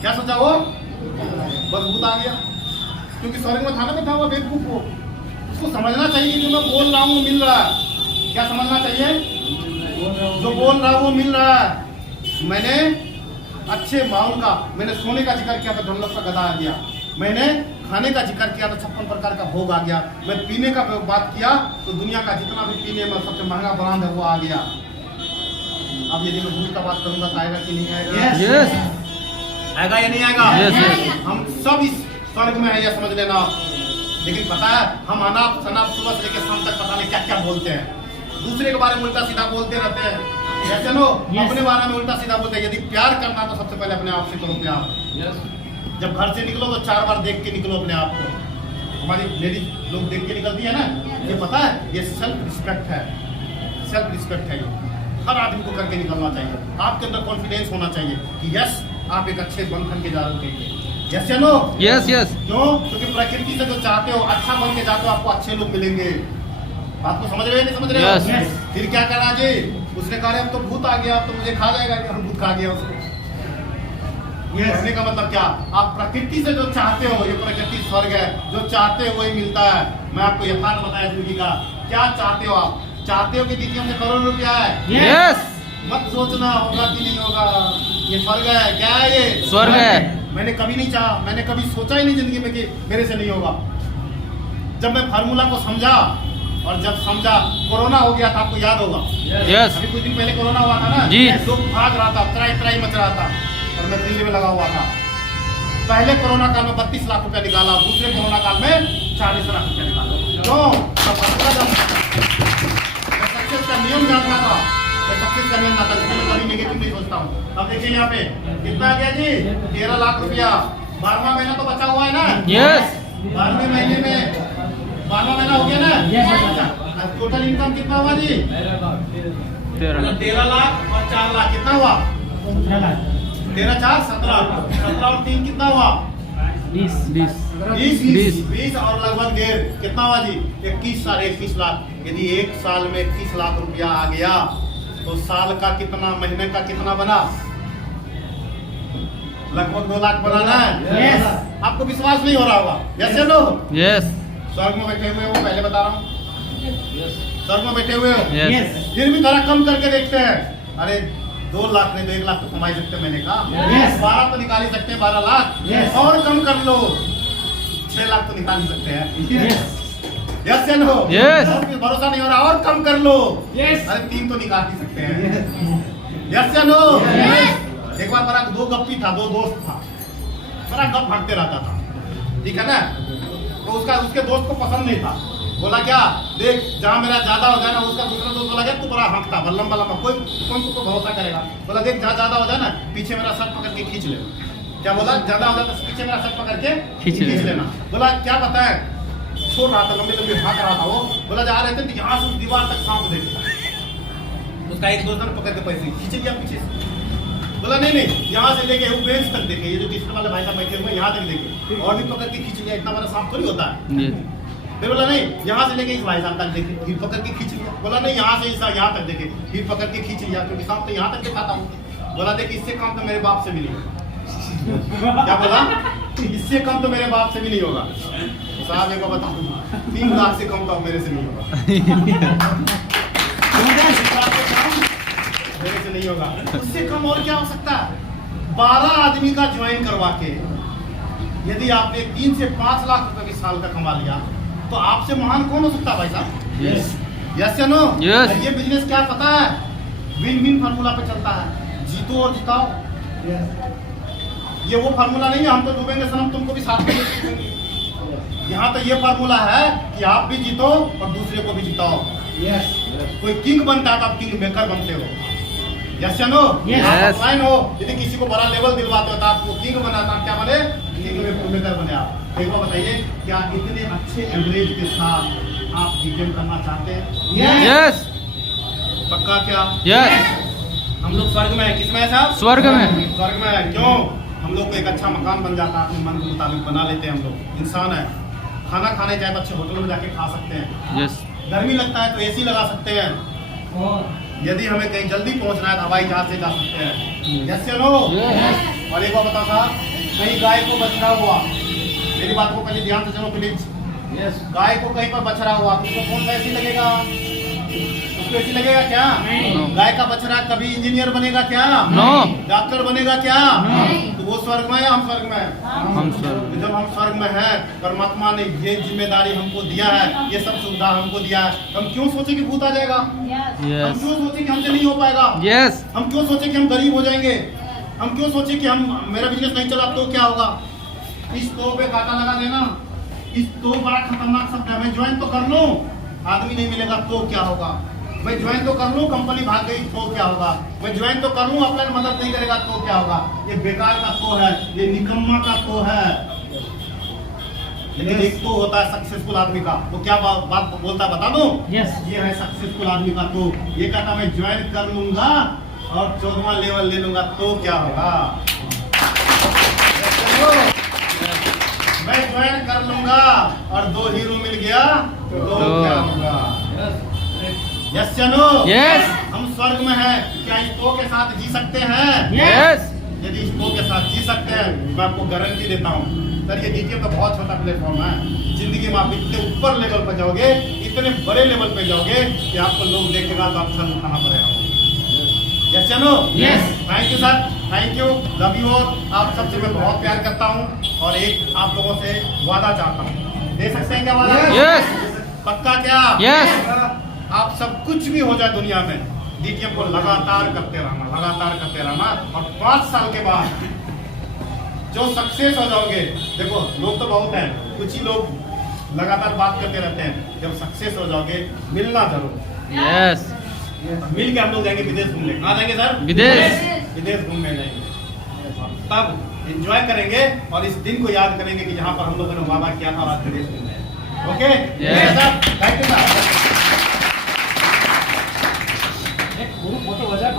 क्या सोचा वो, बस भूत आ गया। क्योंकि स्वर्ग में था ना बैठा हुआ बेवकूफ को, उसको समझना चाहिए कि जो मैं बोल रहा हूँ मिल रहा है। क्या समझना चाहिए, जो बोल रहा हूँ वो मिल रहा है। मैंने अच्छे माहौल का, मैंने सोने का जिक्र किया तो ढोलक का गदा आ गया, मैंने खाने का जिक्र किया तो 56 प्रकार का भोग आ गया, मैं पीने का बात किया तो दुनिया का जितना भी पीने में सबसे महंगा ब्रांड है वो आ गया। अब यदि मैं भूत का बात करूंगा तो आएगा कि नहीं आएगा? यस आएगा या नहीं आएगा? यस। हम सब इस स्वर्ग में है, यह समझ लेना। लेकिन पता है हम अनाप शनाप सुबह से लेकर शाम तक पता नहीं क्या क्या बोलते हैं, दूसरे के बारे में उल्टा सीधा बोलते रहते हैं। जैसे नो अपने बारे में उल्टा सीधा बोलते हैं। यदि प्यार करना तो सबसे पहले अपने आप से करो प्यार। जब घर से निकलो तो 4 बार देख के निकलो अपने आप को। हमारी लेडीज लोग देख के निकलती है ना, ये पता है, ये सेल्फ रिस्पेक्ट है, सेल्फ रिस्पेक्ट है। ये हर आदमी को करके निकलना चाहिए। आपके अंदर कॉन्फिडेंस होना चाहिए कि यस आप एक अच्छे बंधन के जा रहे हो। यस या नो? Yes yes. क्यों? क्योंकि प्रकृति से जो चाहते हो अच्छा बन के जाते हो, आपको अच्छे लोग मिलेंगे। बात को समझ रहे हो नहीं समझ रहे हो? Yes. फिर क्या करना जी, उसने कहा अब तो भूत आ गया, अब तो मुझे खा जाएगा, हम भूत खा गया उसको। कहने का मतलब क्या, आप प्रकृति से जो चाहते हो, ये प्रकृति स्वर्ग है, जो चाहते हो वही मिलता है। मैं आपको यथार्थ बताया जिंदगी का, क्या चाहते हो आप? चाहते हो कि दीदी हमसे करोड़ रुपया है? यस। मत सोचना होगा कि नहीं होगा, ये स्वर्ग है। क्या है ये? स्वर्ग है। मैंने कभी नहीं चाहा, मैंने कभी सोचा ही नहीं जिंदगी में कि मेरे से नहीं होगा। जब मैं फार्मूला को समझा और जब समझा, कोरोना हो गया था, आपको याद होगा? यस। अभी कुछ दिन पहले कोरोना हुआ था ना जी। लोग भाग रहा था, त्राई त्राई मच रहा था, और मैं दिल्ली में लगा हुआ था। पहले कोरोना काल में 32 लाख रुपया निकाला, दूसरे कोरोना काल में 40 लाख रुपया निकाला। क्यों? मैं सक्सेस का नियम जानता था, मैं सक्सेस का नियम जानता था, मैं कभी नेगेटिव नहीं सोचता हूँ। अब देखिए यहाँ पे कितना आ गया जी, 13 लाख रुपया। 12वां महीना तो बचा हुआ है ना? यस। 12वें महीने में 12वां महीना हो गया ना? टोटल इनकम कितना हुआ जी? 13 लाख और 4 लाख कितना हुआ? 13 4 17, 17 और 3 कितना हुआ? 20 और लगभग 1.5 कितना हुआ जी? 21 साढ़े 21 लाख। यदि एक साल में 21 लाख रुपया आ गया तो साल का कितना, महीने का कितना बना? लगभग 2 लाख बनाना है। आपको विश्वास नहीं हो रहा होगा? यस या नो? यस। स्वर्ग में बैठे हुए हो, पहले बता रहा हूँ, स्वर्ग में बैठे हुए हो, यस। फिर भी थोड़ा कम करके देखते हैं। अरे 2 लाख नहीं तो 1 लाख तो कमा ही सकते। मैंने कहा 12 तो निकाल ही सकते हैं, 12 लाख और कम कर लो, 6 लाख तो निकाल ही सकते हैं। यस या नो? Yes. भरोसा नहीं हो रहा, और कम कर लो। Yes. अरे 3 तो निकाल ही सकते हैं। यस या नो? एक बार बड़ा 2 गप्पी था, 2 दोस्त था, बड़ा गप फाड़ते रहता था, ठीक है ना? तो उसके दोस्त को पसंद नहीं था। बोला क्या, देख जहाँ मेरा ज्यादा हो जाए ना, उसका दूसरा दोस्त बोला क्या, तू बड़ा हंकता लंबा लंबा, कोई कौन तुमको भरोसा करेगा? बोला देख जहाँ ज्यादा हो जाए ना, पीछे मेरा शर्ट पकड़ के खींच ले। क्या बोला? ज्यादा हो जाए तो पीछे मेरा शर्ट पकड़ के खींच लेना। बोला क्या पता है, छोड़ रहा था, लंबे लंबे भाग रहा था वो। बोला जा रहे थे तो यहाँ से दीवार तक सांप देखा, उसका एक दोस्त ने पकड़ के पैसे खींच लिया पीछे से। बोला नहीं नहीं, यहाँ से लेके वो बेंच तक देखे, ये जो तीसरे वाले भाई साहब बैठे हुए यहाँ तक देखे, और भी पकड़ के खींच लिया, इतना बड़ा सांप थोड़ी होता है। फिर बोला नहीं, यहाँ से लेके इस भाई साहब तक देखे, फिर पकड़ के खींच लिया। बोला नहीं, यहाँ से यहाँ तक देखे, फिर पकड़ के खींच लिया, क्योंकि सांप तो यहाँ तक दिखाता हूँ। बोला देख इससे कम तो मेरे बाप से भी नहीं होगा। क्या बोला? इससे कम तो मेरे बाप से भी नहीं होगा। साहब एक बता दूंगा, 3 लाख से कम तो मेरे से नहीं होगा। मेरे से नहीं होगा, उससे कम और क्या हो सकता है? 12 आदमी का ज्वाइन करवा के यदि आपने 3 से 5 लाख रुपए की साल का कमा लिया तो आपसे महान कौन हो सकता है भाई साहब? यस या नो? ये बिजनेस क्या पता है, विन विन फार्मूला पे चलता है, जीतो और जिताओ। ये वो फार्मूला नहीं है हम तो डूबेंगे सनम तुमको भी साथ में डूबेंगे। यहाँ तो ये फार्मूला है कि आप भी जीतो और दूसरे को भी जिताओ। Yes. कोई किंग बनता है तो आप किंग मेकर बनते हो। यस या नो? Yes. आप ऑफलाइन हो, यदि किसी को बड़ा लेवल दिलवाते हो तो आप वो किंग बनाता, आप क्या बने? किंग मेकर बने आप। एक बार बताइए, क्या इतने अच्छे एवरेज के साथ आप डीकेएम करना चाहते हैं? यस पक्का क्या? यस हम लोग स्वर्ग में है, किसमें है साहब? स्वर्ग में। स्वर्ग में है। क्यों? हम लोग को एक अच्छा मकान बन जाता है, अपने मन के मुताबिक बना लेते हैं हम लोग। इंसान है, खाना खाने जाए तो अच्छे होटल में जाके खा सकते हैं। यस गर्मी लगता है तो एसी लगा सकते हैं। और यदि हमें कहीं जल्दी पहुंचना है तो हवाई जहाज से जा सकते हैं। यस या नो? Yes. और एक बार बता साहब, कहीं गाय को बछड़ा हुआ, मेरी बात को पहले ध्यान से सुनो प्लीज। यस गाय को कहीं पर बछड़ा हुआ तो उसको कौन सा एसी लगेगा? उसको एसी लगेगा क्या? नहीं। गाय का बछड़ा कभी इंजीनियर बनेगा क्या? नो डॉक्टर बनेगा क्या? नहीं। तो वो स्वर्ग में है, हम स्वर्ग में हैं। हम स्वर्ग तो जब हम स्वर्ग में हैं, परमात्मा ने ये जिम्मेदारी हमको दिया है, ये सब सुविधा हमको दिया है, तो हम क्यों सोचे कि भूत आ जाएगा? हम यस क्यों सोचे कि हमसे नहीं हो पाएगा? यस हम क्यों सोचे कि हम गरीब हो जाएंगे? हम क्यों सोचे कि हम मेरा बिजनेस नहीं चला तो क्या होगा? इस तो पे कांटा लगा देना, इस तो बड़ा खतरनाक शब्द है। मैं ज्वाइन तो कर लूं, आदमी नहीं मिलेगा तो क्या होगा? मैं ज्वाइन तो कर लूं, कंपनी भाग गई तो क्या होगा? मैं ज्वाइन तो कर लूं, अपना मदद नहीं करेगा तो क्या होगा? ये बेकार का तो है, ये निकम्मा का तो है। लेकिन एक तो होता है सक्सेसफुल आदमी का, तो क्या बात बोलता है बता दूं? यस ये है सक्सेसफुल आदमी का तो। ये कहता मैं ज्वाइन कर लूंगा और 14वां लेवल ले लूंगा तो क्या होगा? मैं ज्वाइन कर लूंगा और 2 हीरो मिल गया तो क्या होगा? यस या नो? यस हम स्वर्ग में हैं, क्या इस तो के साथ जी सकते हैं? यस यदि इस तो के साथ जी सकते हैं, मैं आपको गारंटी देता हूँ सर, ये डीटीएम तो बहुत छोटा प्लेटफॉर्म है। जिंदगी में आप इतने ऊपर लेवल पर जाओगे, इतने बड़े लेवल पे जाओगे कि आपको लोग देखेगा तो आप सर उठाना पड़ेगा। यस या no? Yes. Thank you sir, thank you, love you all. आप सबसे मैं बहुत प्यार करता हूँ और एक आप लोगों से वादा चाहता हूँ। दे सकते हैं क्या वादा? Yes. पक्का क्या? Yes. आप सब कुछ भी हो जाए दुनिया में, डीटीएम को लगातार करते रहना और 5 साल के बाद जो सक्सेस हो जाओगे, देखो लोग तो बहुत हैं, कुछ ही लोग लगातार बात करते रहते हैं। जब सक्सेस हो जाओगे मिलना जरूर। यस मिल के हम लोग जाएंगे विदेश घूमने। कहाँ जाएंगे सर? विदेश। विदेश घूमने जाएंगे, तब एंजॉय करेंगे और इस दिन को याद करेंगे कि जहाँ पर हम लोगों ने वादा किया था और आज विदेश घूमने आए। Okay Yes. Thank you sir. एक फोटो हो जाए।